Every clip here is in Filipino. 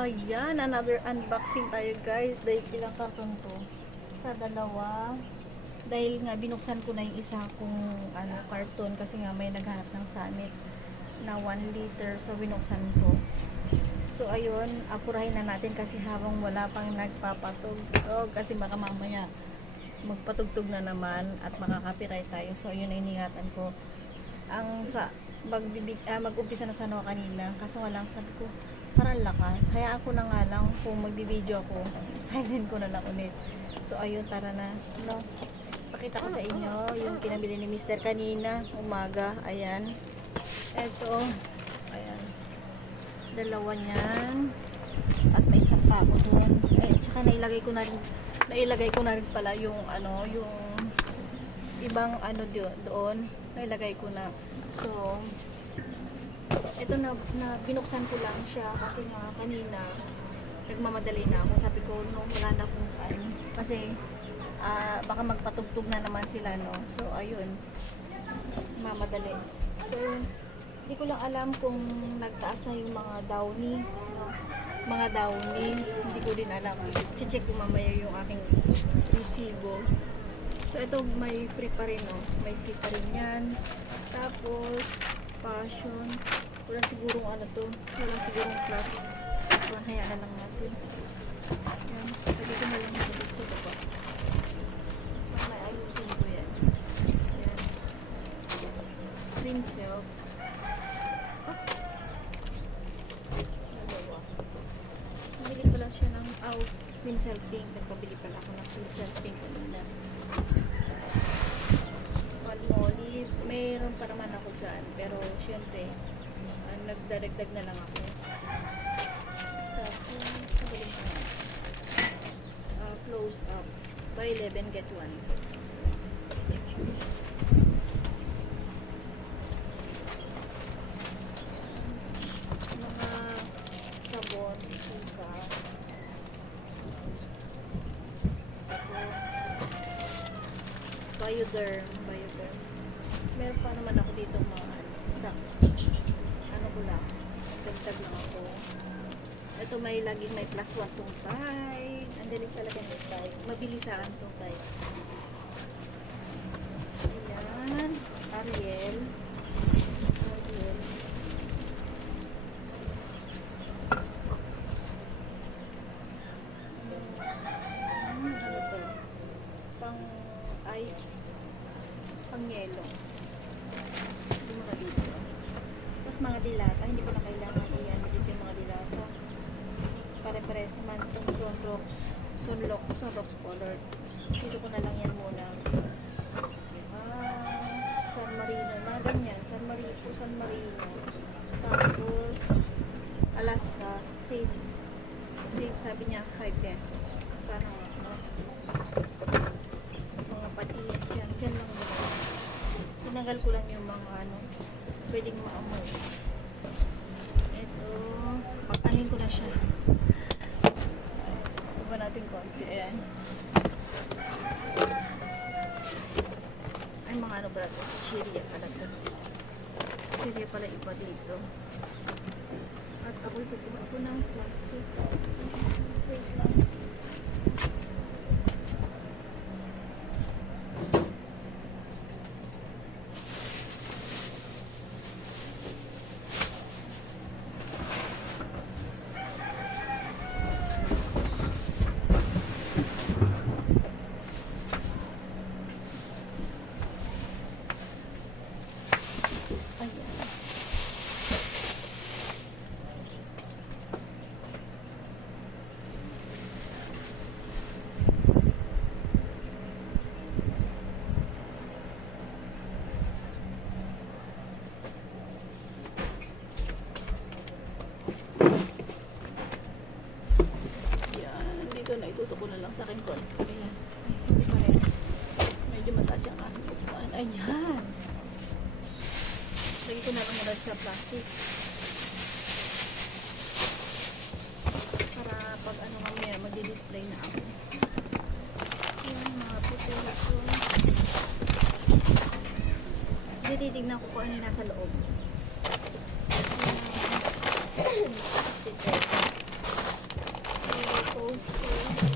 Ayan, another unboxing tayo guys. Dahil ilang karton to? Sa dalawa. Dahil nga binuksan ko na yung isa kong karton kasi nga may naghanap ng Sanit na 1 liter. So binuksan ko. So ayun, apurahin na natin kasi habang wala pang nagpapatugtog kasi baka mamaya magpatugtog na naman at makaka-copyright tayo. So ayun, iningatan ko. Ang mag-umpisa na sana ako kanina kaso nga lang sabi ko parang lakas. Hayaan ko na nga lang kung magbibideo ako. Silent ko na lang ulit. So ayun, tara na. No? Pakita ko sa inyo yung pinabili ni Mr. kanina umaga. Ayan. Eto. Ayan. Dalawa niyan. At may stock pa ako doon. Eh, tsaka nailagay ko na rin pala yung yung ibang doon. Nailagay ko na. So, ito na binuksan ko lang siya kasi nga kanina nagmamadali na ako. Sabi ko, no, wala na akong time. Kasi, baka magpatugtog na naman sila, no. So, ayun. Mamadali. So, hindi ko lang alam kung nagtaas na yung mga downy, no. Mga downy, hindi ko din alam. Check ko mamaya yung aking resibo. So, ito may free pa rin, no. May free pa rin yan. Tapos, passion. Wala sigurong wala sigurong plastic. So, hayaan na lang natin. Yan. Pwede ko na lang dito sa baba. May ayusin ko yan. Yan. Cream silk. Nabili pala siya ng cream silk pink. Nagpabili pala ako ng cream silk pink kanina. Olive. Mayroon pa naman ako dyan. Pero, syempre, nagdaragdag na lang ako. Tapos, sabihin ko close up. Buy 11, get 1. Mga sabon, suka. Sabon. Bioderm. Meron pa naman ako dito mga stock. Ko lang. Dagdag lang ako. Ito laging may plus 1 tong bag. Ang galing talaga ng bag. Mabilisaan tong bag. Ayan. Ariel. Ano to? Pang ice. Pang yelo. Hindi mo ka dito. Mga dilata, hindi ko na kailangan iyan dito yung mga dilata. Pare-pares naman itong sunlock colored. Dito ko na lang yan muna. San Marino, mga ganyan. San Marino. Tapos Alaska, same. Sabi niya 5 pesos. Sana no? Mga patis yan. Yan lang nila. Tinanggal ko lang yung mga pwedeng maamoy. Ito, pagkanin ko na siya. Iba natin konti. Ayan. Ay, mga pala ito. Chiria pala ito. Chiria pala iba dito. At ako'y tutuwa ko ng plastic. Wait lang. Ituto ko na lang sa akin konti. Ayan. Ay, hindi pa rin. Medyo mataas yung aking upuan. Ayan. Lagi ko na lang muna sa plastic. Para pag mamaya magdi-display na ako. Ayan, mga puti na ito. Titignan ko kung ano yung nasa loob. May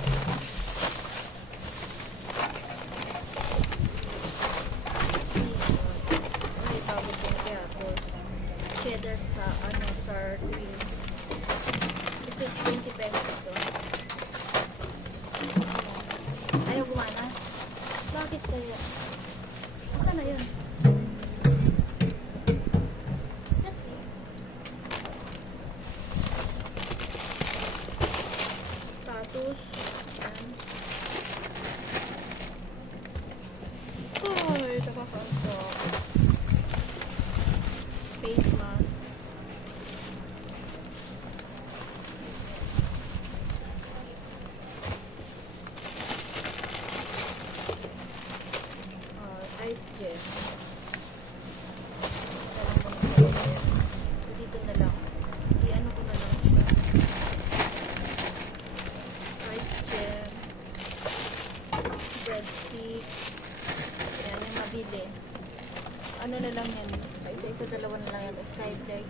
bago pong piatos. Cheddar sa sour cream. Ito 20 pesos ito. Ayaw gumana. Bakit kaya? Saan na yun? Status. Yan. Ay, nakakantok. Face mask. Ice gel. Dito na lang. I-ano ko na lang siya. Ice gel. Breadstick. Ayan, yung mabili. Ano na lang yan? Isa-isa, dalawa na lang yan. Skyflex.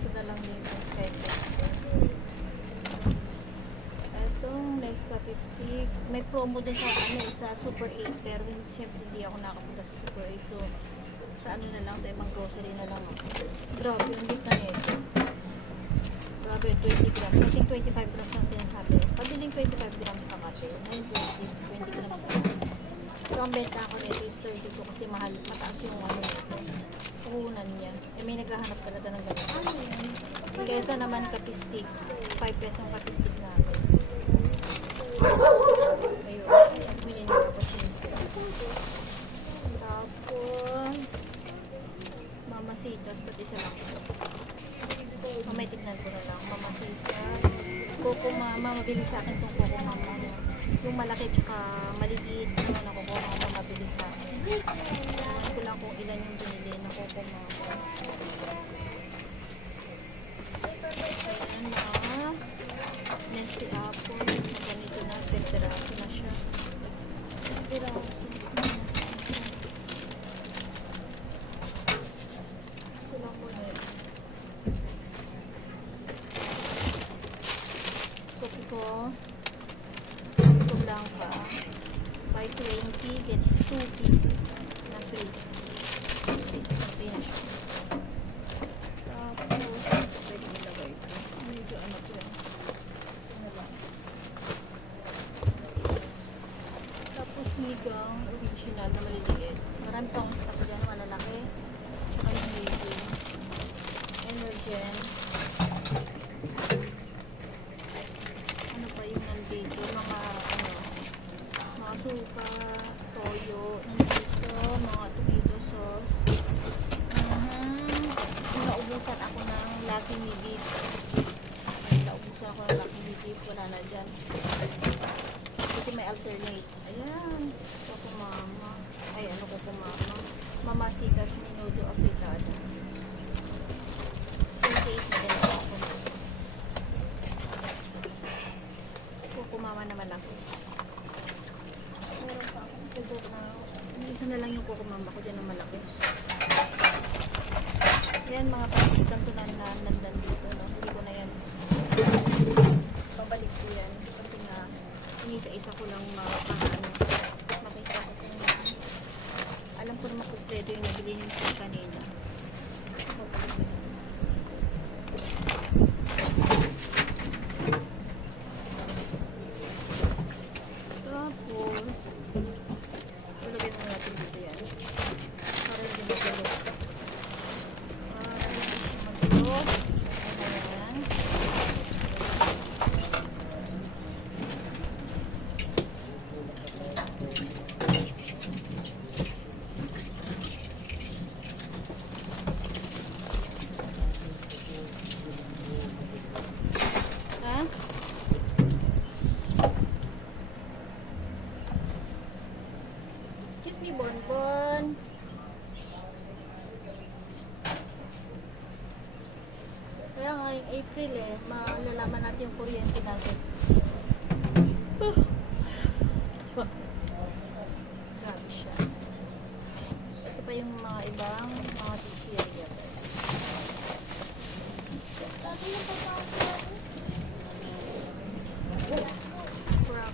Isa na lang din yung Skyflex. Itong Nescafe stick. May promo din sa Super 8. Pero syempre hindi ako nakapunta sa Super 8. So, sa ano na lang, sa ibang grocery na lang ako. Grabe, ang lit na nito. Grabe, 20 grams. I think 25 grams ang sinasabi. Pabiling 25 grams na kape. 20 grams na. So, ang benta ako nito is 32 kasi mahal, mataas yung ano nito. Puhunan niya. Eh, may naghahanap talaga ng ganito. Ano yan? Kaysa naman kapistik. 5 pesong kapistik na ako. Ayun. At bilhin niyo ako sinistik. Tapos, mamasitas. Pati isa lang ito. Mamay tignan ko na lang. Mamasitas. Coco Mama. Mabilis sa akin itong Coco Mama. Yung malaki tsaka maliit. Yung nakukuha ko mabilis sa akin. Alam ko lang kung ilan yung binili na Coco Mama. Ayan na. Nestle Apple. Ganito na. Peraso na siya. Peraso. Ito lang po na yun. Sopi ko. Ito lang ka. Buy 20, get 2 pieces na free. Free na siya. Tapos, pwede ilagay ito. Medyo ano ito yan. Ano lang. Tapos, migang original na maliliit. Marami pa akong stock dyan, malalaki. Tsaka yung medium. Energen. Ano pa yung nandito? Mga suka, toyo, nandito, mga tomato sauce. Naubusan ako ng Lucky Me Beef. Naubusan ako ng Lucky Me Beef. Wala na dyan. Kasi may alternate. Ayan. Coco Mama. Ay, ano Coco Mama? Mamasitas Menudo Afritada. 28 na din ako. Coco Mama na malaki. Meron pa ako. Siguro na. Isa na lang yung Coco Mama ko dyan na malaki. Yan mga plastic kantunan na nandan dito. No? Hindi ko na yan. Babalik ko yan. Kasi nga, inisa-isa ko lang makita ko kung alam ko naman kumpleto yung nabilihin ko kanina. Tapos, ulagyan mo natin dito yan. Para hindi magulo. Ayan. Ha? Excuse me, Bonbon. Kaya nga yung April malalaman natin yung kuryente natin. Grabe siya. Ito pa yung mga ibang mga chichirya. From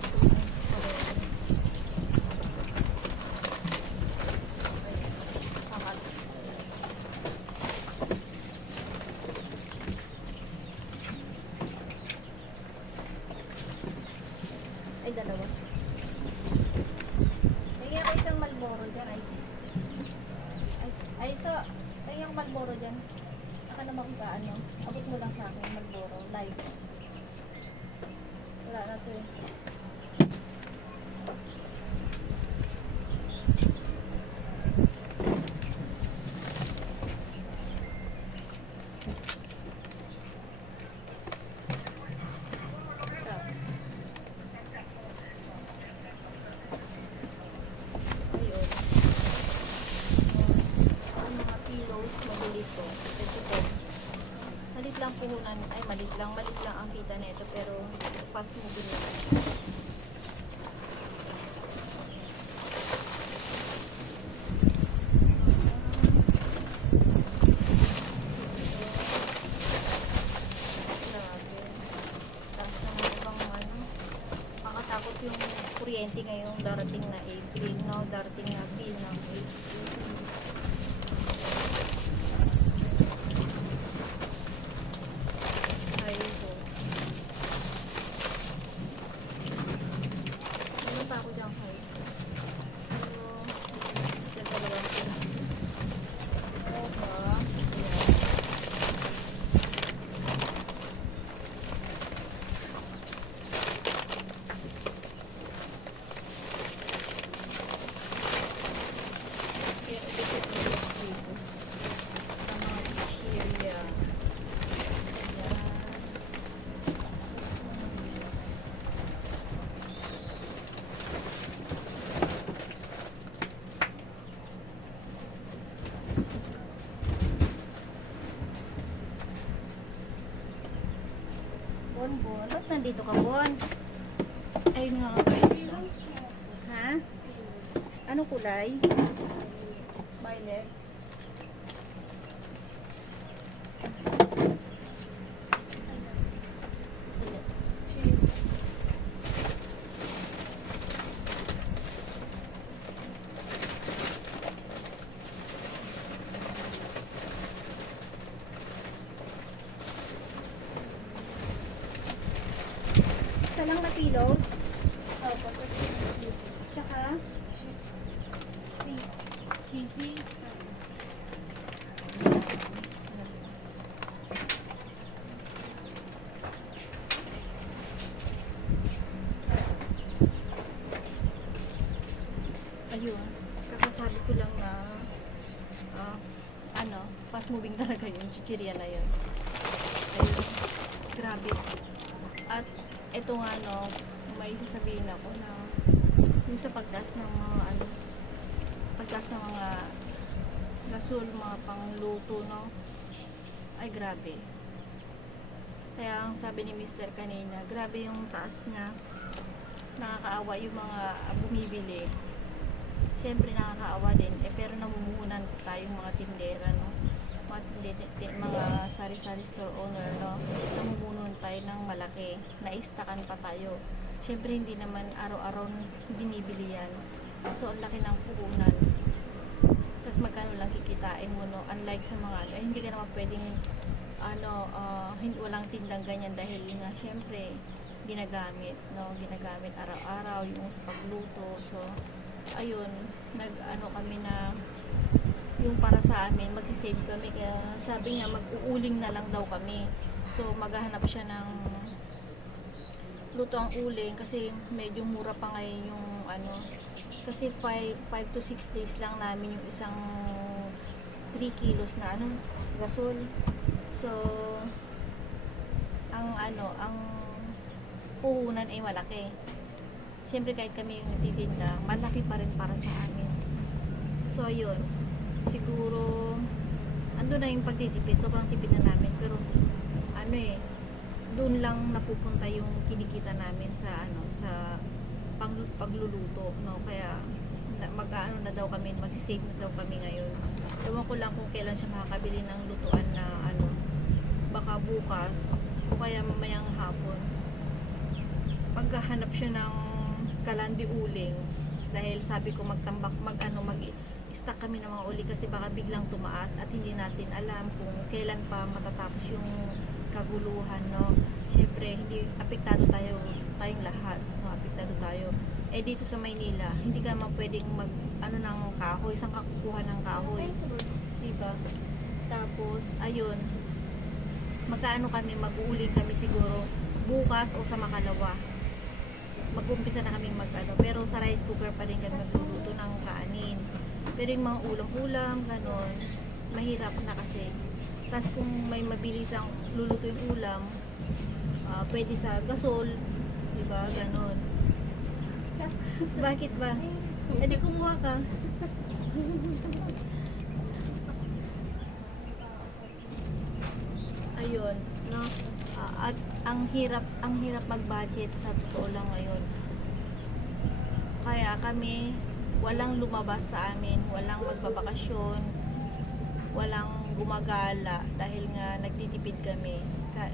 maliit lang ang kita nito pero fast moving lang. Grabe. Tapos naman ibang ano, nakakatakot yung kuryente ngayong darating na April, no? Darating na April ng April. Ayun. Ano pa ako dyan kayo? Pero, ito talagang pinasa. Opa. Kaya ipikit mo yung dito. Sa mga chichirya. Ayan. Bon, ba't nandito ka, Bon? Ayun nga guys. Ha? Ano kulay? Violet. Isa lang na pillow? Tsaka? Cheesy? Ayun. Kakasabi ko lang na ano, fast moving talaga yung chichirya na yun. Ayun. Grabe. At eto nga no, may sasabihin ako na yung sa pagtaas ng mga ano, pagtaas ng mga gasol, mga pangluto, no? Ay grabe. Kaya ang sabi ni Mr. kanina, grabe yung taas niya. Nakakaawa yung mga bumibili. Siyempre nakakaawa din, pero namumuhunan tayong mga tindera, no? Mga sari-sari store owner, no? Namumuhunan tayo ng malaki. Naistakan pa tayo. Siyempre hindi naman araw-araw binibili yan. So ang laki ng puhunan. Tapos magkano lang kikitain mo, no? Unlike sa mga hindi ka naman pwedeng walang tindang ganyan dahil nga syempre ginagamit, no? Ginagamit araw-araw yung sa pagluto. So ayun, kami na yung para sa amin, magsisave kami, kaya sabi niya mag-uuling na lang daw kami. So maghahanap siya ng luto ang uling kasi medyo mura pa ngayon yung kasi 5 to 6 days lang namin yung isang 3 kilos na gasol. So ang puhunan ay malaki. Siyempre kahit kami yung nagtitinda, malaki pa rin para sa amin. So ayun, siguro ando na yung pagtitipid, sobrang tipid na namin, pero doon lang napupunta yung kinikita namin sa sa pagluluto, no? Kaya na daw kami, magsisave na daw kami ngayon. Ewan ko lang kung kailan siya makakabili ng lutuan na baka bukas o kaya mamayang hapon maghahanap siya ng kalandi uling, dahil sabi ko mag-stock kami ng mga uli kasi baka biglang tumaas at hindi natin alam kung kailan pa matatapos yung kaguluhan, no? Syempre hindi apektado tayong lahat, no? Apektado tayo. Dito sa Maynila, hindi ka naman pwedeng ng kahoy, isang kakukuha ng kahoy, diba? Tapos ayun, mag-uuling kami siguro bukas o sa makalawa. Mag-umpisa na kaming pero sa rice cooker pa rin kami magluluto ng kanin. Pero yung mga ulam-ulam, ganon, mahirap na kasi. Tapos kung may mabilis ang luluto yung ulam, pwede sa gasol, diba, ganon. Bakit ba? Di kumuha ka. Ayun, no? At ang hirap mag-budget sa totoo lang ngayon. Kaya kami walang lumabas sa amin, walang magbabakasyon, walang gumagala dahil nga nagtitipid kami.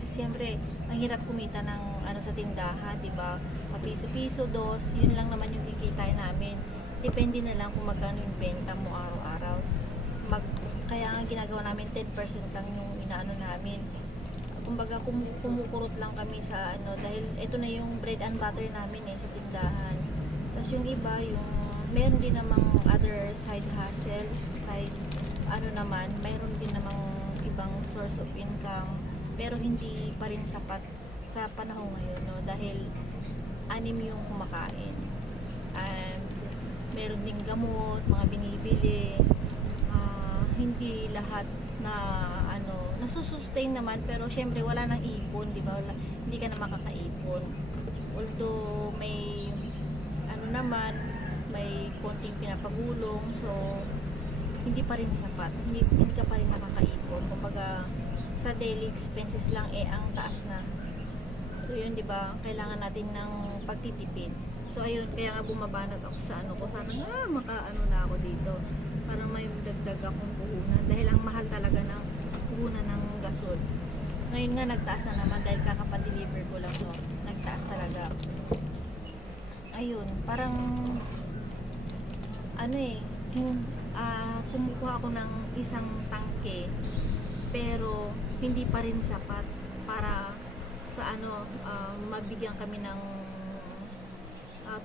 Siyempre, ang hirap kumita ng ano sa tindahan, 'di ba? Mapiso-piso, dos, yun lang naman yung kikita namin. Depende na lang kung magkano yung benta mo araw-araw. Kaya nga ginagawa namin 10% lang yung inaano namin. Kumbaga kumukurot lang kami sa ano dahil ito na yung bread and butter namin sa tindahan. Tapos yung iba, yung meron din namang other side hustle, side ano naman, mayroon din namang ibang source of income, pero hindi pa rin sapat sa panahon ngayon, no? Dahil anim yung kumakain. And meron ding gamot, mga binibili. Hindi lahat na ano, nasusustain naman, pero syempre wala nang ipon, di ba? Hindi ka na makakaipon. Although may ano naman, may konting pinapagulong, so hindi pa rin sapat, hindi ka pa rin nakakaipon. Kumbaga sa daily expenses lang ang taas na. So yun, di ba, kailangan natin ng pagtitipid. So ayun, kaya nga bumabanat ako sa ano ko, sana nga makaano na ako dito para may dagdag akong puhunan dahil ang mahal talaga ng puhunan ng gasol. Ngayon nga nagtaas na naman dahil kakapa-deliver ko lang, no, nagtaas talaga. Ayun, parang ano kumukuha ako ng isang tangke pero hindi pa rin sapat para sa ano, mabigyan kami ng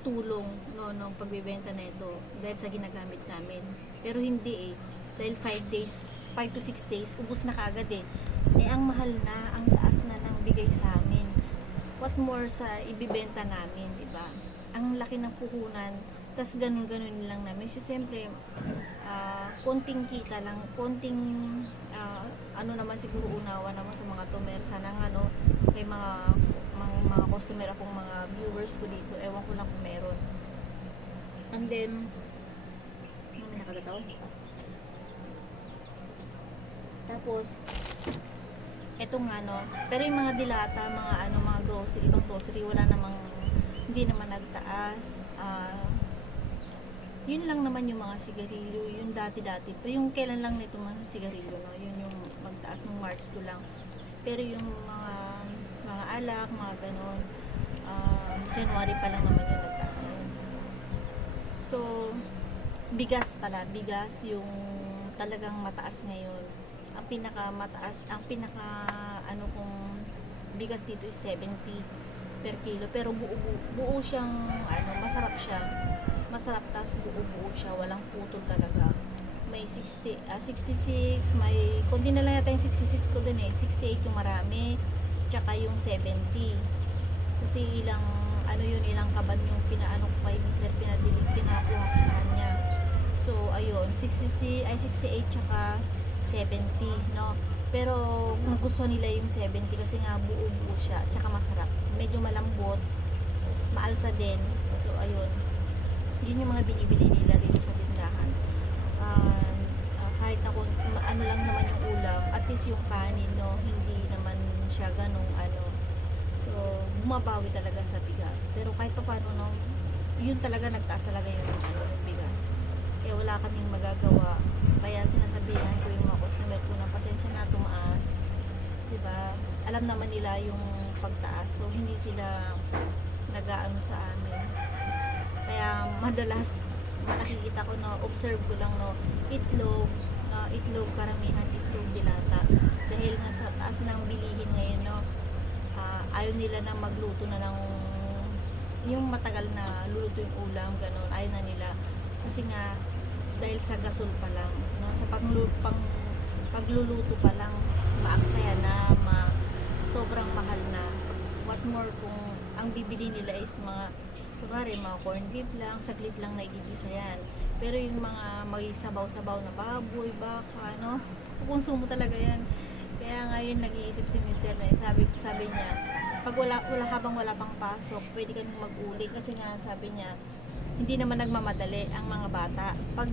tulong nung pagbebenta na ito dahil sa ginagamit namin. Pero hindi dahil 5 to 6 days ubos na kaagad ang mahal na, ang taas na ng bigay sa amin. What more sa ibibenta namin, di ba? Ang laki ng puhunan, tas ganun-ganun lang namin. So, siyempre, konting kita lang, konting ano naman siguro unawa naman sa mga tomer. Sana nga no, may mga customer akong mga viewers ko dito, ewan ko lang kung meron. And then may nakagataw. Tapos eto nga no, pero yung mga dilata, mga grocery, ibang grocery, wala namang, hindi naman nagtaas. Yun lang naman yung mga sigarilyo, yung dati-dati. Pero yung kailan lang nito mga sigarilyo, no? Yun yung magtaas ng March ko lang. Pero yung mga alak, mga ganon, January pa lang naman yung nagtaas na yun. So, bigas yung talagang mataas ngayon. Ang pinaka kung bigas dito is 70 per kilo, pero buo siyang masarap siya. Masarap, tas buo siya, walang putol talaga. May 66, may kundi na lang yata yung 66 ko dun 68 yung marami, tsaka yung 70. Kasi ilang kaban yung pinaano ko kay Mr. pinakuha ko sa kanya. So ayun, 68 tsaka 70, no? Pero nagustuhan nila yung 70 kasi nga buo siya, tsaka masarap. Medyo malambot, maalsa din. So ayun, yun yung mga binibili nila rito sa tindahan. Kahit ako, ano lang naman yung ulam, at least yung kanin, no, hindi naman siya ganong so bumabawi talaga sa bigas. Pero kahit pa paano, no, yun talaga, nagtaas talaga yung bigas. Kaya wala kaming magagawa. Kaya sinasabihan ko yung mga customer ko na pasensya na, tumaas, diba? Alam naman nila yung pagtaas, so hindi sila nag-aano sa amin. Kaya madalas nakikita ko, no, observe ko lang, no, itlog, karamihan itlog dilata. Dahil nga sa taas ng bilihin ngayon, no, ayaw nila na magluto na ng yung matagal na luluto yung ulam, ganun. Ayaw na nila. Kasi nga, dahil sa gasol pa lang, no, sa pagluluto pa lang, maaksaya na, sobrang mahal na. What more kung ang bibili nila is mga corned beef lang, saglit lang na igigisa yan. Pero yung mga may sabaw-sabaw na baboy, baka, no, kukonsumo talaga yan. Kaya ngayon nag-iisip si Mr. na sabi niya, pag habang wala pang pasok, pwede kami mag-uli kasi nga sabi niya, hindi naman nagmamadali ang mga bata. Pag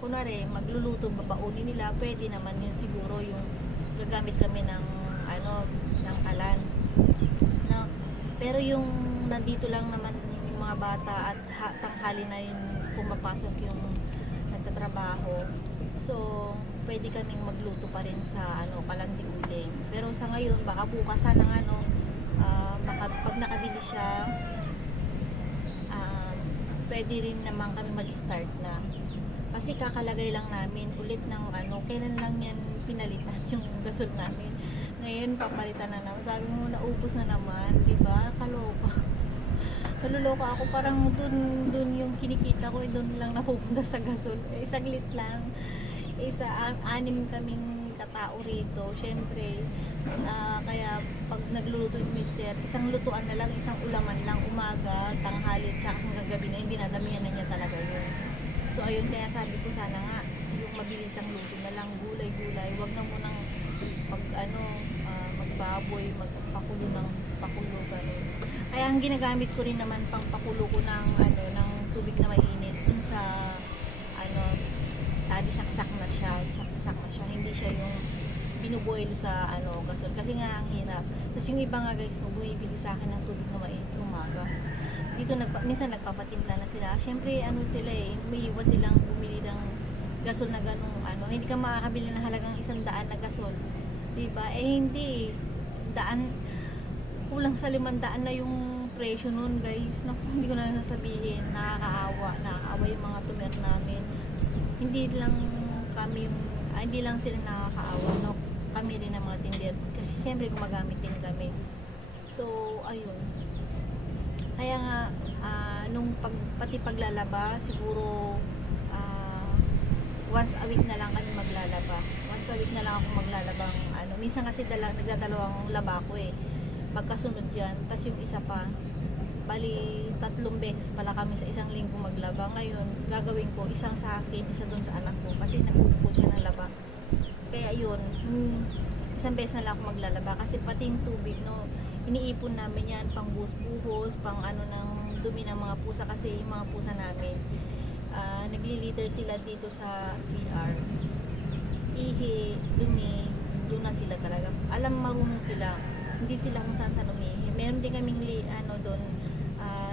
kunwari magluluto, babaunin nila, pwede naman yun siguro yung gagamit kami ng kalan. Pero yung nandito lang naman yung mga bata at tanghali na yun pumapasok yung nagtatrabaho. So, pwede kaming magluto pa rin sa kalandi uling. Pero sa ngayon, baka bukas ng pag nakabili siya, pwede rin naman kami mag-start na. Kasi kakalagay lang namin ulit ng kailan lang yan pinalitan yung gasol namin. Ngayon papalitan na naman. Sabi mo naubos na naman, di ba? Kaloka. Naluloka ako, parang dun yung kinikita ko, dun lang napupunta sa gasol. Saglit lang. Anim kaming katao rito. Syempre, kaya pag nagluluto si mister, isang lutuan na lang, isang ulaman lang, umaga, tanghali, tsaka hanggang gabi na, hindi nadamihan na niya talaga yun. So ayun, kaya sabi ko sana nga, yung mabilisang luto na lang, gulay-gulay, wag na munang magbaboy, magpakulo ng pakulo, gano'n. Kaya ang ginagamit ko rin naman pang pakulo ko ng tubig na mainit, dun sa disaksak na siya, hindi siya yung binuboil sa gasol, kasi nga ang hirap. Tapos yung iba nga guys, bumibili sa akin ng tubig na mainit sa umaga. Dito minsan nagpapatimpla na sila. Syempre sila may iwas silang bumili ng gasol na ganung hindi ka makakabili ng halagang 100 na gasol. Diba? Hindi. Kulang sa 500 na yung presyo nun guys. Naku, hindi ko na sasabihin. Nakakaawa yung mga tumer namin. Hindi lang sila nakakaawa, no? Kami rin ang mga tinder, kasi siyempre gumagamit din kami. So ayun, kaya nga pati paglalaba siguro once a week na lang kami maglalaba. Once a week na lang ako maglalabang minsan kasi nagdadalawang laba ko magkasunod yan, tas yung isa pa, bali 3 beses pala kami sa isang linggo maglaba. Ngayon gagawin ko isang sa akin, isa doon sa anak ko, kasi nagpupukod siya ng laba. Kaya yun, isang beses na lang ako maglalaba, kasi pati yung tubig, no, iniipon namin yan pang buhos-buhos, pang ng dumi ng mga pusa, kasi yung mga pusa namin nagli-litter sila dito sa CR, ihi, dumi, doon na sila talaga. Marunong sila, hindi sila kung saan umihi. Meron din kaming doon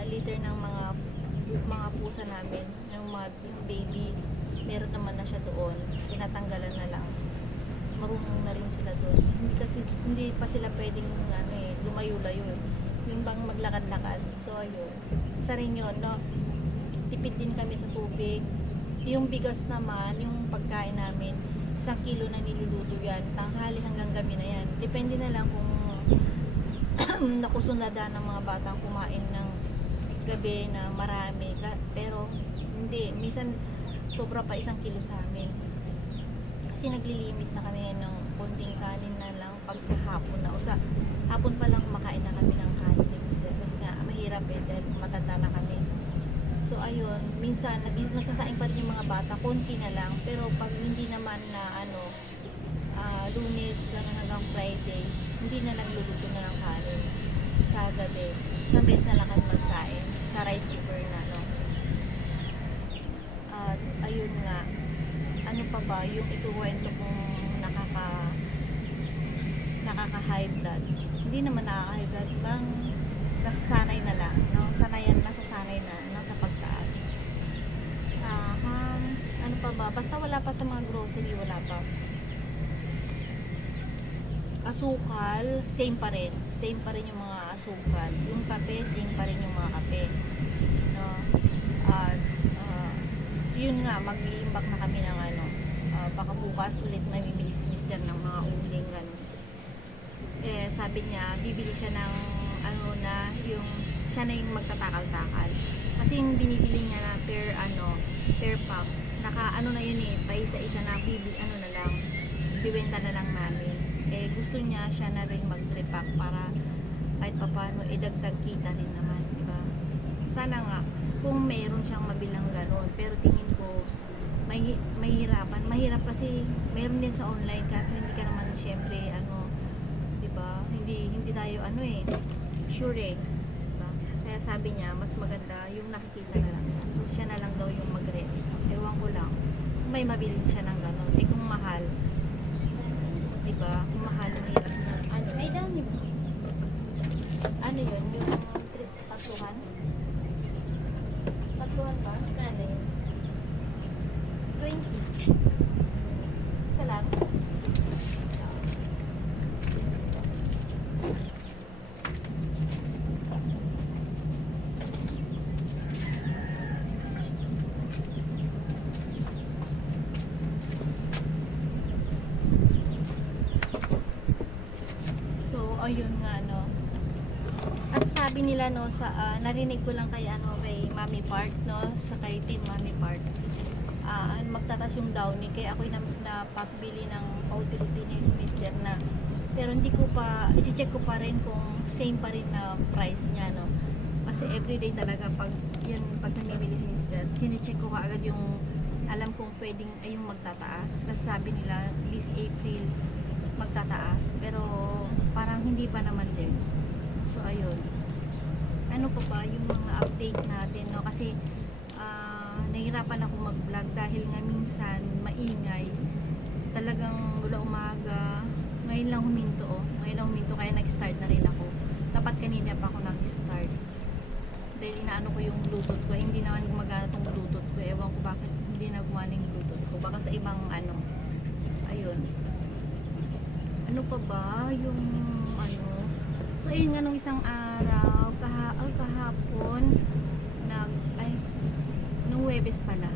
litter ng mga pusa namin, yung baby, meron naman na siya doon, tinatanggalan na lang. Marunong na rin sila doon. Hindi pa sila pwedeng lumayo-layo, yung bang maglakad-lakad. So ayun, isa rin yun, no? Tipid din kami sa tubig. Yung bigas naman, yung pagkain namin, 1 kilo na niluluto yan, tanghali hanggang gabi na yan. Depende na lang kung nakusunada ng mga batang kumain ng gabi na marami, pero hindi, minsan sobra pa 1 kilo sa amin, kasi naglilimit na kami ng konting kanin na lang pag sa hapon na, o sa hapon pa lang kumakain na kami ng kanin ni mister, kasi nga mahirap dahil matanda na kami. So ayun, minsan nagsasaing pa rin yung mga bata, konti na lang, pero pag hindi naman na Lunes hanggang Friday, hindi na nagluluto na ng kanin sa gabi. Isang beses na lang kami magsaing sa rice cooker na, no? At ayun nga, pa ba yung ikuwento kong nakaka-high blood. Hindi naman nakaka-high blood, bang nasasanay na lang, no? Nasasanay na sa pagtaas. Ano pa ba? Basta wala pa sa mga grocery, wala pa. Asukal, same pa rin. Same pa rin yung mga asukal. Yung kape, same pa rin yung mga kape. No? At yun nga, mag-iimbak na kami ng baka bukas ulit may bibili si mister ng mga uling gano'n. Sabi niya, bibili siya ng siya na yung magtatakal-takal. Kasi yung binibili niya na per pack, na yun pa isa-isa na na lang, bibenta na lang namin. Gusto niya siya na rin mag-repack para kahit papano dagdag kita rin naman, diba? Sana nga kung mayroon siyang mabilang gano'n, pero tingin ko mahirap kasi mayroon din sa online, kaso hindi ka naman syempre diba, hindi tayo sure diba? Kaya sabi niya mas maganda yung nakikita na lang, so siya na lang daw yung mag-rent. Ewan ko lang kung may mabili siya ng gano'n, kung mahal, diba, kung mahal, mahirap na Ay, dami. Ano yun? Yung tatluhan? Tatluhan ba? Kano yun? 20. Isa lang. So, ayun nga, no. At sabi nila, no, sa, narinig ko lang kay, kay Mami Park, no, sa kay Team Mami Park, magtatas yung Downy, kaya ako'y napabili ng OT-OT ni Mister na, pero hindi ko pa, i-check ko pa rin kung same pa rin na price niya, no. Kasi everyday talaga, pag namimili si Mister, sine-check ko kaagad yung, alam kong pwedeng, ay yung magtataas. Kasi sabi nila, this April, magtataas, pero parang hindi pa naman din. So ayun, ano pa ba yung mga update natin, no? Kasi nahirapan ako mag-vlog dahil nga minsan maingay, talagang mula umaga, ngayon lang huminto, kaya nag-start na rin ako. Dapat kanina pa ako nag-start dahil inaano ko yung bluetooth ko, hindi naman gumagana tong bluetooth ko, ewan ko bakit hindi nagumana yung bluetooth ko, baka sa ibang ayun. Ano pa ba yung so ayun nga, nung isang araw kahapon nung Huwebes pala,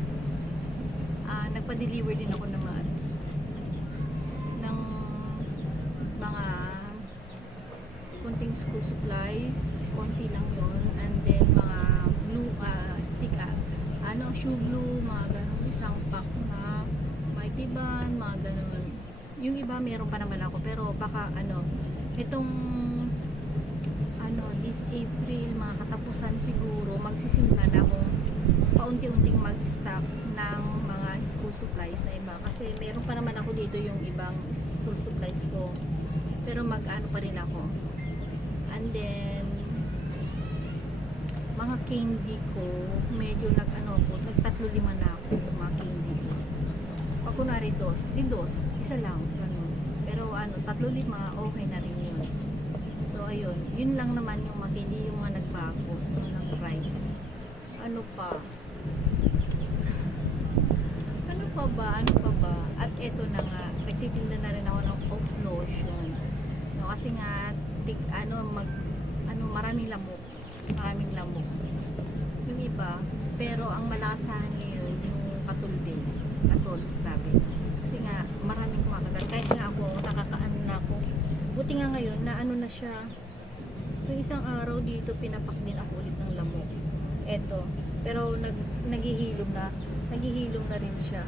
nagpa-deliver din ako ng mga kunting school supplies, konti lang yon, and then mga blue stick, shoe glue, mga ganun, isang pack na mighty band, mga ganun. Yung iba meron pa naman ako, pero baka itong this April, mga katapusan siguro, magsisimula na akong paunti-unting mag-stock ng mga school supplies na iba, kasi meron pa naman ako dito yung ibang school supplies ko, pero mag-ano pa rin ako. And then mga candy ko, medyo nag-3-5 na ako yung mga candy ko. Pag kunwari dos, isa lang, ganun. Pero 3-5, okay na rin yun. So ayun, yun lang naman yung mga candy, yung mga nagbago ng price. Ano pa ba? At eto na nga, nagtitinda na rin ako ng off lotion. No, kasi nga maraming lamok. Yung iba, pero ang malasahan ngayon yung katol, grabe. Kasi nga maraming kumakagat. Kahit nga ako, nakakaano na ako. Buti nga ngayon na na siya. Yung isang araw dito, pinapak din ako ulit ng lamok. Eto, pero naghihilom na rin siya.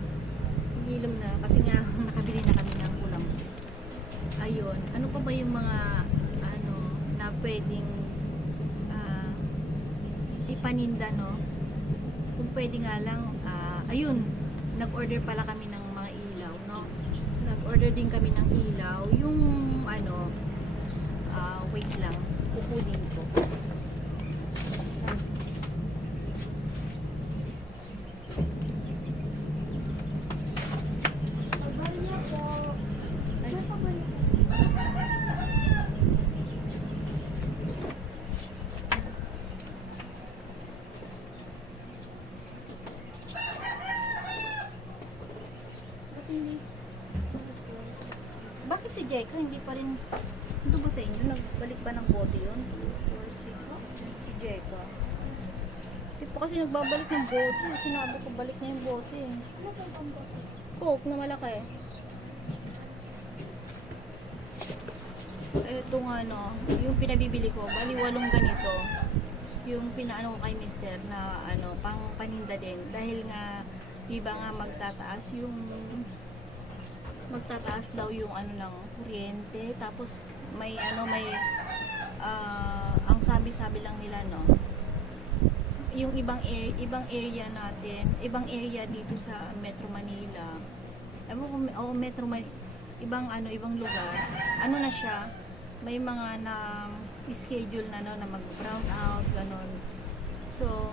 Naghihilom na kasi nga nakabili na kami ng ulam. Ayun, ano pa ba yung mga na pwedeng ipaninda, no? Kung pwede nga lang, ayun, nag-order pala kami ng mga ilaw, no? Nag-order din kami ng ilaw, yung wait lang, kukunin ko. Bakit si Jeka hindi pa rin, ito ba sa inyo? Nagbalik ba ng bote yun? 4, 6, si Jeka. Hindi po kasi nagbabalik ng bote. Sinabi ko balik na yung bote. Coke na malaki. So eto nga, no, yung pinabibili ko, bali 8 ganito. Yung pinaano ko kay Mister na pang paninda din. Dahil nga, diba nga magtataas daw yung ng kuryente, tapos may ang sabi-sabi lang nila, no, yung ibang area natin, ibang area dito sa Metro Manila, ibang lugar, na siya, may mga na schedule na na mag-brown out, ganon. So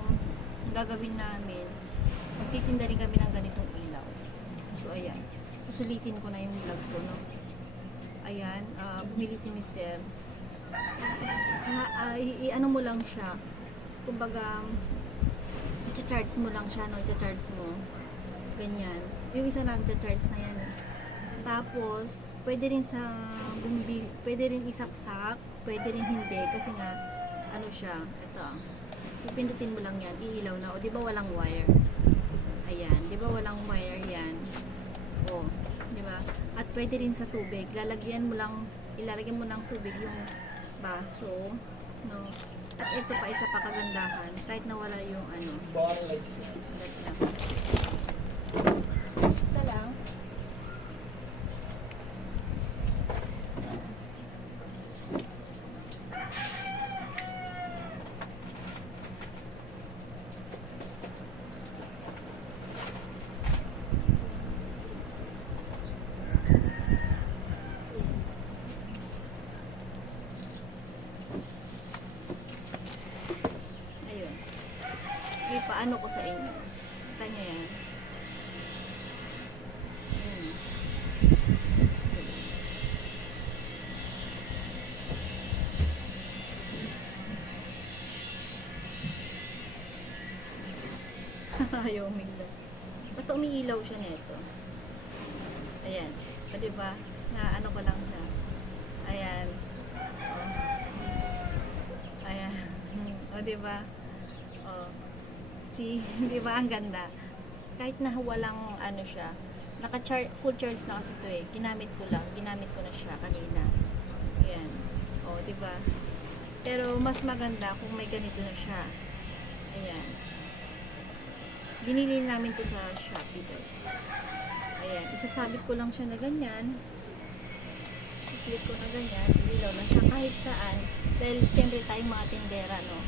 gagawin namin, magtitinda rin kami ng ganitong ilaw. So ayan, susulitin ko na yung vlog ko, no. Ayan, bumili si Mister Ano mo lang siya. Kumbaga, i-charge mo lang siya, no? I-charge mo. Ganyan. Yung isa lang, i-charge na yan. Tapos, pwede rin sa pwede rin isaksak, pwede rin hindi. Kasi nga, ano siya, ito. Pipindutin mo lang yan, iilaw na. O, di ba walang wire? Ayan, di ba walang wire yan? O, di ba? At pwede rin sa tubig. Ilalagyan mo ng tubig yung baso, no? At ito pa, isa pa kagandahan, kahit nawala yung ano. Isa lang. Ayun. Ipaano ko sa inyo. Kita niyo yan. Ayun. Ayaw umilaw. Basta umiilaw siya nito. Ayan. O, diba? Na ano ko lang siya. Ayan. O. Ayan. O, diba? O. See? Diba? Ang ganda. Kahit na walang ano siya. Full charge na kasi ito eh. Ginamit ko lang. Ginamit ko na siya kanina. Ayan. O, diba? Pero mas maganda kung may ganito na siya. Ayan. Binili namin to sa Shopee, guys. Ayan, isasabit ko lang siya na ganyan. I-click ko na ganyan, ilaw na siya kahit saan. Dahil siyempre tayong mga tindera, no?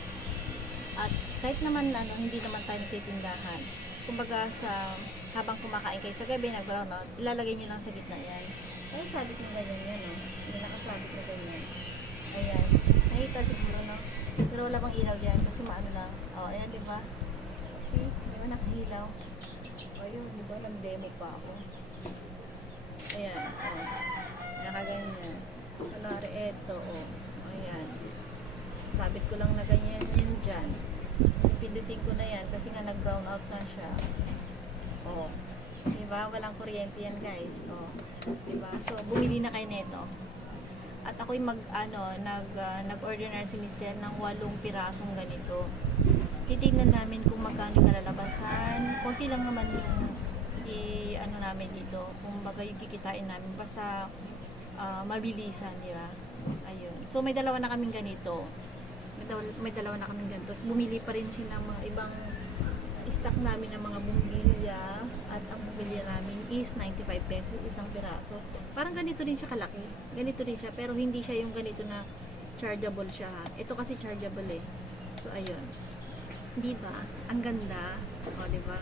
At kahit naman, hindi naman tayo nagtitindahan. Kumbaga habang kumakain kayo sa gabi, nag-brown out, ilalagay nyo lang sa gitna yan. Ay, sabit na ganyan yan, no? Hindi nakasabit na ganyan. Ayan, nakita siguro, no? Pero wala pang ilaw yan, kasi maano lang. O, ayan, diba? See? Diba nakahilaw? Ayun, diba? Nag-demo pa ako. Ayan, o. Nakaganyan. Kalari, eto, o. Ayan. Sabit ko lang na ganyan yan dyan. Pindutin ko na yan kasi nga nag-brown out na siya. O. Diba? Walang kuryente yan, guys. O. Diba? So, bumili na kayo neto. At ako'y nag-order na si Mister ng 8 pirasong ganito. Titignan namin kung magkano yung kalalabasan. Konti lang naman yung namin dito. Kung bagay yung kikitain namin. Basta mabilisan, di ba? Ayun. So, may dalawa na kaming ganito. May dalawa na kaming ganito. So, bumili pa rin siya ng mga ibang stock namin ng mga bumbilya. At ang bumbilya namin is 95 pesos isang piraso. Parang ganito rin siya kalaki. Ganito rin siya. Pero hindi siya yung ganito na chargeable siya. Ito kasi chargeable eh. So, ayun. Diba? Ang ganda. O, diba?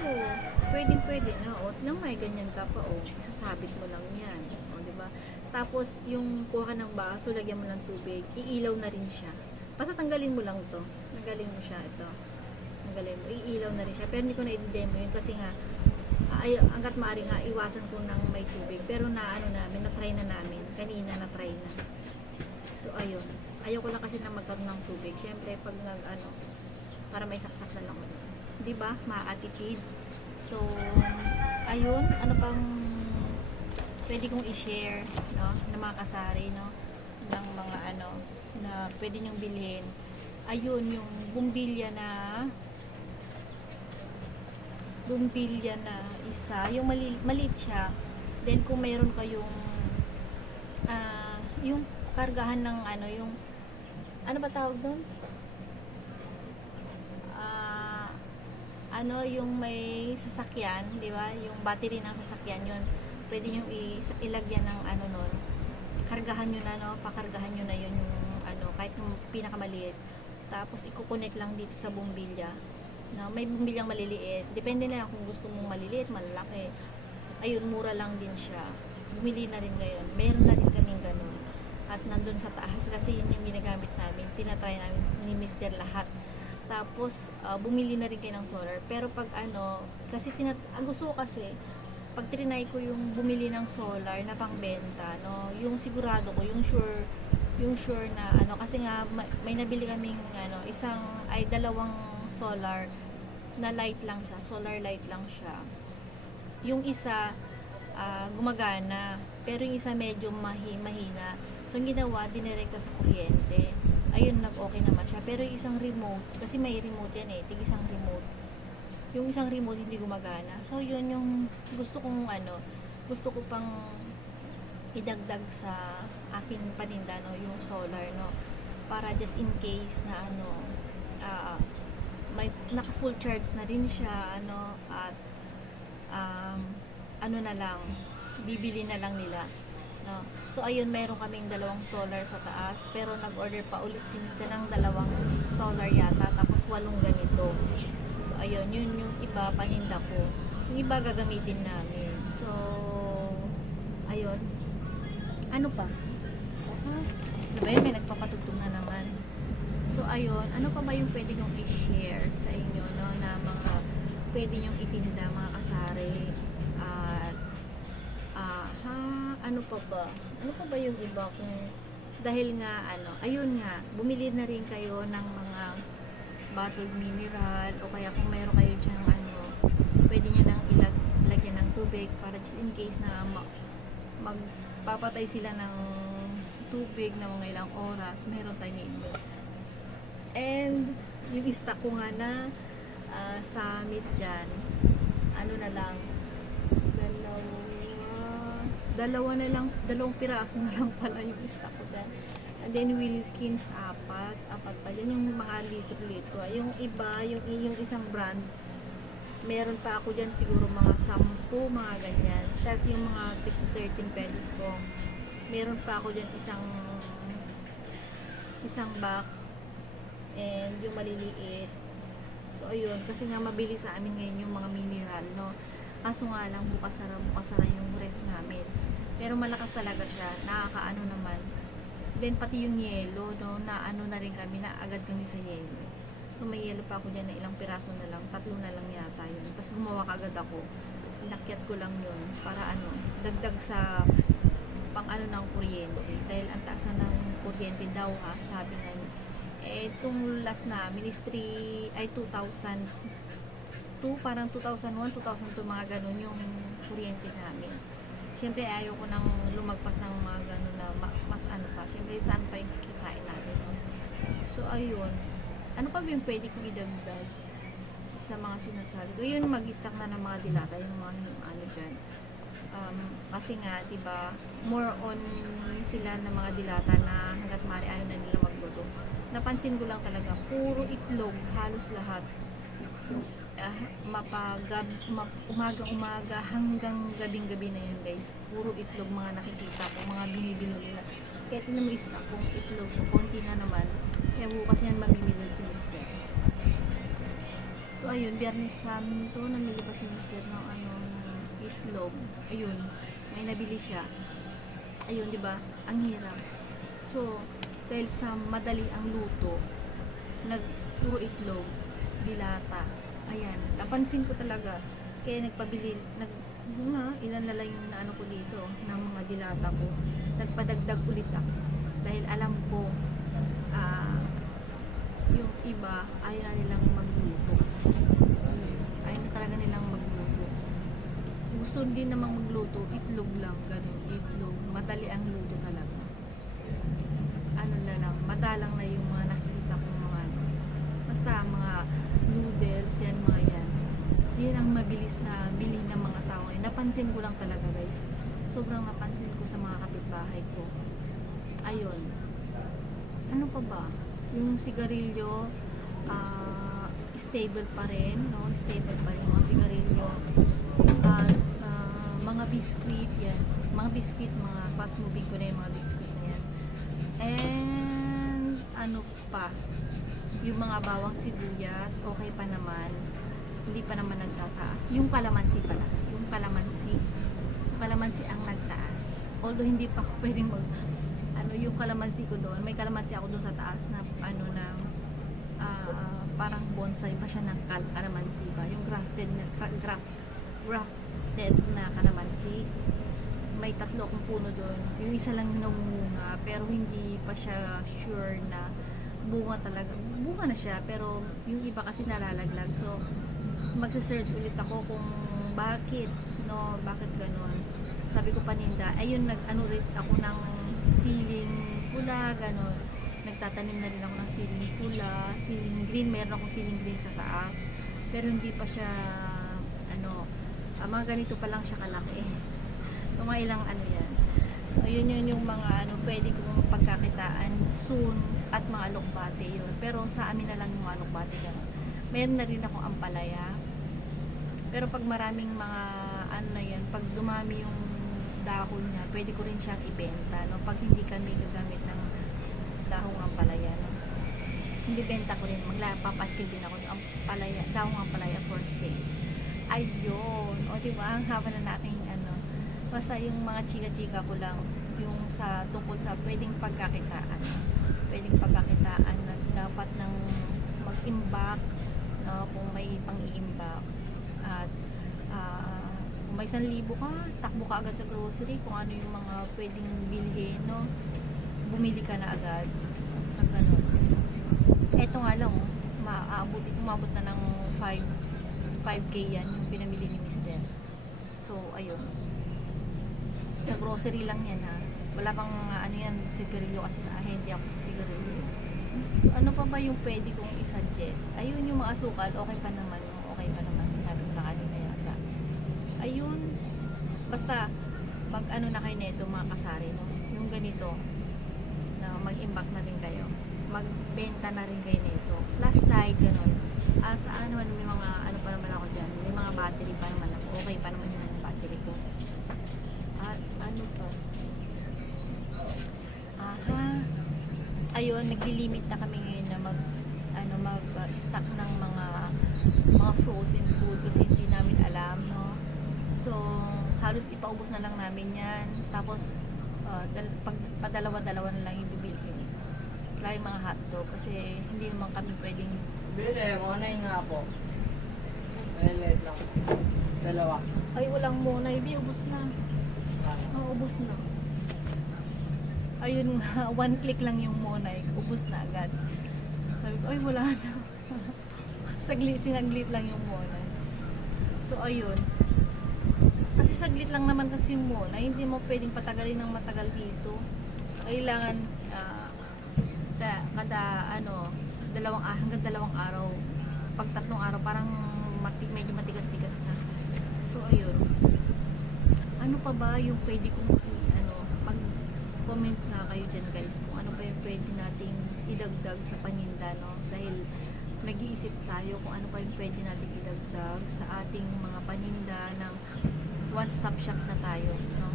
Oh, pwede na. O, nang may ganyan ka pa, o, isasabit mo lang yan. O, diba? Tapos, yung kuha ka ng baso, lagyan mo ng tubig, iilaw na rin siya. Basta tanggalin mo lang to. Tanggalin mo siya, ito. Tanggalin mo. Iilaw na rin siya. Pero hindi ko na i-demo yun kasi nga, hanggat maaari nga, iwasan ko ng may tubig. Pero na-try na namin. Kanina na-try na. So, ayun. Ayaw ko lang kasi na magkaroon ng tubig. Siyempre, pag para may saksak na lang ako. Diba? Maatipid. So, ayun. Ano pang pwede kong i-share, no? Na mga kasari, no? Ng mga na pwede nyong bilhin. Ayun, yung bumbilya na isa. Yung maliit siya. Then, kung mayroon kayong yung kargahan ng yung ano ba tawag doon? Yung may sasakyan, di ba? Yung battery ng sasakyan yun. Pwede nyo ilagyan ng nun. Kargahan nyo na, no? Pakargahan nyo na yun yung kahit yung pinakamaliit. Tapos, i-connect lang dito sa bumbilya. Na may bumbilyang maliliit. Depende na lang kung gusto mong maliliit, malaki. Ayun, mura lang din siya. Bumili na rin ngayon. Meron na rin kaming ganun. At nandun sa taas kasi yun yung ginagamit namin. Tinatry namin ni Mr. lahat. Tapos bumili na rin kayo ng solar. Pero pag kasi gusto ko kasi pag trinay ko yung bumili ng solar na pangbenta, no, yung sigurado ko, yung sure na ano, kasi nga may nabili kaming ano, dalawang solar na light lang siya, solar light lang siya. Yung isa gumagana, pero yung isa medyo mahina. So ang ginawa, dinirekta sa kuryente. Ayun, nag-okay naman siya. Pero yung isang remote, kasi may remote yan eh, tig isang remote. Yung isang remote hindi gumagana. So yun yung gusto ko pang idagdag sa aking paninda, no, yung solar, no, para just in case na ano, may naka full charge na din siya, ano, at ano na lang, bibili na lang nila, no. So ayun, meron kaming dalawang solar sa taas, pero nag-order pa ulit si Mr. ng dalawang solar yata, tapos 8 ganito. So ayun, yun yung iba paninda ko, yung iba gagamitin namin. So ayun, ano pa? Diba yun, may nagpapatugtog na naman. So ayun, ano pa ba yung pwede nyong i-share sa inyo, no, na mga pwede nyong itinda, mga kasari, at ano pa ba? Ano pa ba yung iba kung dahil nga ano, ayun nga, bumili na rin kayo ng mga bottled mineral, o kaya kung meron kayo dyan ano, pwede nyo nang ilagyan ng tubig para just in case na magpapatay sila ng tubig na mga ilang oras, meron tayo nito. And yung stock ko nga na sa meat dyan, ano na lang, dalawang piraso na lang pala yung stock ko dyan. And then Wilkins, apat pa dyan, yung mga litro. Yung iba, yung isang brand, meron pa ako dyan siguro mga 10, mga ganyan. Tapos yung mga 13 pesos ko, meron pa ako dyan isang box, and yung maliliit. So ayun, kasi nga mabili sa amin ngayon yung mga mineral, no. Kaso nga lang, bukas sara yung ref namin. Pero malakas talaga siya, nakakaano naman. Then pati yung yelo, no, na ano na rin kami, na agad kami sa yelo. So may yelo pa ako dyan na ilang piraso na lang, 3 na lang yata yun. Tapos gumawa kagad ako, inakyat ko lang yun para ano, dagdag sa pang ano ng kuryente. Dahil ang taas na ng kuryente daw, ha, sabi nga yun. Itong last na ministry ay 2002, parang 2001, 2002, mga ganun yung kuryente namin. Siyempre ayaw ko nang lumagpas ng mga ganun na mas ano pa. Siyempre saan pa yung kikitain natin, no? So ayun, ano pa ba yung pwede kong idagdag sa mga sinasabi ko? Yun, mag-stock na ng mga dilata, yung mga ano dyan. Kasi nga, diba, more on sila ng mga dilata na hanggat maaari ayaw na nila magluto. Napansin ko lang talaga, puro itlog, halos lahat. Umaga hanggang gabing-gabi na yan, guys. Puro itlog mga nakikita ko, mga binibilo nila. Kaya tinan mo stock kong itlog ko, konti na naman. Kaya bukas yan mamimilod si Mr. So ayun, Biyernes Santo, namili pa si Mr. ng ano, itlog. Ayun, may nabili siya. Ayun, di ba? Ang hirap. So, dahil sa madali ang luto, puro itlog, dilata. Ayan, napansin ko talaga. Kaya nagpabili, ilan na lang yung naano ko dito, ng mga dilata ko. Nagpadagdag ulit ako. Dahil alam ko, yung iba, ayaw na nilang magluto. Ayaw na talaga nilang magluto. Gusto din namang magluto, itlog lang, ganun, itlog. Madali ang luto talaga. Ano na lang, madalang na yung mga nakikita kong mga basta mga noodles, yan, mga yan. Yan ang mabilis na bilhin ng mga tao. Napansin ko lang talaga, guys. Sobrang napansin ko sa mga kapitbahay ko. Ayun. Ano pa ba? Yung sigarilyo, stable pa rin, no? Stable pa rin mga sigarilyo. Mga biscuit, yan. Mga biscuit, mga fast moving ko na yung mga biscuit na yan. And ano pa? Yung mga bawang sibuyas, okay pa naman. Hindi pa naman nagtataas. Yung kalamansi pala. Yung kalamansi ang nagtaas. Although hindi pa ako pwedeng yung kalamansi ko doon. May kalamansi ako doon sa taas na parang bonsai pa siya ng kalamansi ba. Yung grafted na grafted na kalamansi. May 3 akong puno doon. Yung isa lang yung namunga, pero hindi pa siya sure na bunga talaga. Bunga na siya, pero yung iba kasi nalalaglag. So, magsa-search ulit ako kung bakit, no, bakit ganun. Sabi ko paninda, ayun, nag-ano rin ako ng siling pula, ganun. Nagtatanim na rin ako ng siling pula, siling green, meron akong siling green sa taas. Pero hindi pa siya, ano, mga ganito pa lang siya kalaki. So, mga ilang ano yan. So, yun yung mga ano, pwede kong pagkakitaan soon at mga alokbate yun. Pero sa amin na lang yung mga alokbate ganun. Meron na rin akong ampalaya. Pero pag maraming mga ano na yan, pag dumami yung dahon niya, pwede ko rin siyang ibenta, no? Pag hindi kami gagamit ng dahong ampalaya, no? Hindi benta ko rin, magpapaskil din ako ng ampalaya, dahong ampalaya for sale. Ayun, o diba, ang haba na natin ano, basta yung mga chika-chika ko lang, yung sa tungkol sa pwedeng pagkakitaan na dapat ng mag-imbak, no? Kung may pang-iimbak at kung may 1,000 ka, takbo ka agad sa grocery kung ano yung mga pwedeng bilhin, no? Bumili ka na agad sa ganun. Eto nga lang, umabot na ng 5k yan yung pinamili ni Mister. So ayun, sa grocery lang yan, ha. Wala pang ano yan, sigarilyo, kasi sa ahente ako sa sigarilyo. So ano pa ba yung pwede kong i-suggest? Ayun, yung mga asukal, okay pa naman, sinabi ko na kanina yata. Ayun, basta mag ano na kayo nito mga kasari, no? Yung ganito na mag-imbak na rin kayo, magbenta na rin kayo nito, flashlight, ganun. Saan naman may mga ano pa naman ako dyan, may mga battery pa naman ako, okay pa naman yung battery ko. At ano pa, ayun, nagli-limit na kami ngayon na mag-stock ng mga frozen food kasi hindi namin alam, no. So halos ipaubos na lang namin yan, tapos pag padalawa-dalawa na lang yung bibili, lalo yung mga hotdog kasi hindi naman kami pwedeng bili, monay nga po. Light lang. Dalawa. ay walang muna, ubos na. Ubos na. Ayun nga, 1 click lang yung monay, ubos na agad. Sabi ko, ay wala na. Sinaglit lang yung monay. So ayun. Kasi saglit lang naman kasi yung monay, hindi mo pwedeng patagalin ng matagal dito. Kailangan kada hanggang 2 araw. Pag 3 araw parang medyo matigas-tigas na. So ayun. Ano pa ba yung pwede kong mag-comment nga kayo dyan guys kung ano pa yung pwede nating idagdag sa paninda, no? Dahil nag-iisip tayo kung ano pa yung pwede nating idagdag sa ating mga paninda ng one-stop shop na tayo, no?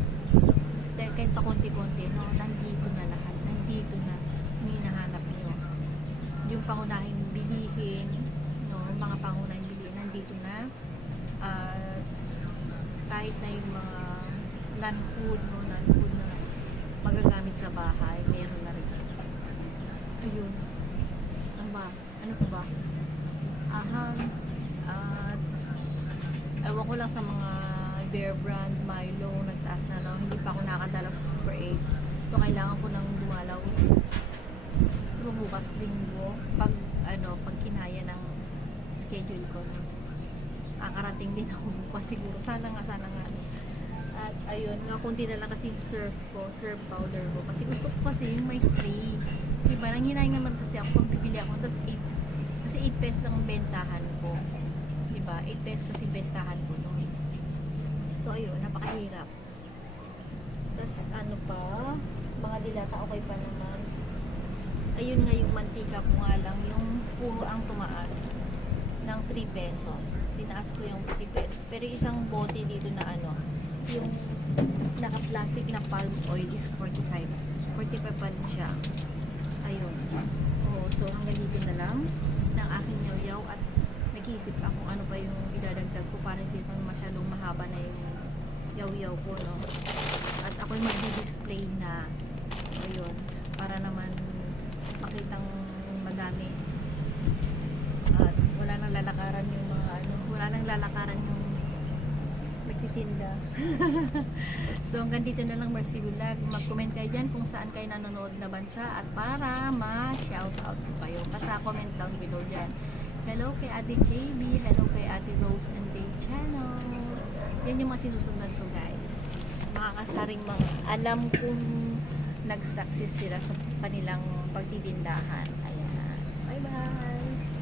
Dahil kahit pa konti-konti, no? Nandito na lahat, nandito na hinahanap nyo yung pangunahing bilihin, no? Mga pangunahing bilihin nandito na, at kahit na yung mga non-food, no? Non-food na magagamit sa bahay, meron na rin. Ayun, ano pa ba? Ewan ko lang sa mga Bear Brand, Milo, nagtaas na lang, hindi pa ako nakadalaw sa Super 8, so kailangan ko nang dumalaw bukas linggo pag kinaya ng schedule ko, no? Karating din ako bukas siguro, sana nga at ayun nga, kunti na lang kasi yung surf powder ko kasi gusto ko kasi yung may free, diba? Nanghinay naman kasi ako pag bibili ako, tapos 8 pesos lang ang bentahan ko, diba? 8 pesos kasi bentahan ko, no? So ayun, napakahirap. Tapos ano pa, mga dilata okay pa naman. Ayun nga, yung mantika ko nga lang, yung puro ang tumaas ng 3 pesos. Tinaas ko yung 3 pesos. Pero isang bote dito na yung naka-plastic na palm oil is 45. 45 pa rin siya. Ayun. So hanggang dito na lang ng aking yaw-yaw, at nag-iisip ako kung ano pa yung idadagdag ko para hindi pa masyadong mahaba na yung yaw-yaw ko, no? At ako'y mag-display na. So ayun, para naman makitang madami at wala nang lalakaran yung mga wala nang lalakaran yung nagtitinda. So hanggang dito na lang Mercy Vlog. Mag-comment kayo dyan kung saan kayo nanonood na bansa at para ma-shoutout ko kayo. Basta comment down below dyan. Hello kay Ate JB, hello kay Ate Rose and Day Channel. Yan yung mga sinusundan ko guys. Mga kasaring mga alam kung nag-success sila sa kanilang pagtitindahan. Ayan. Bye bye!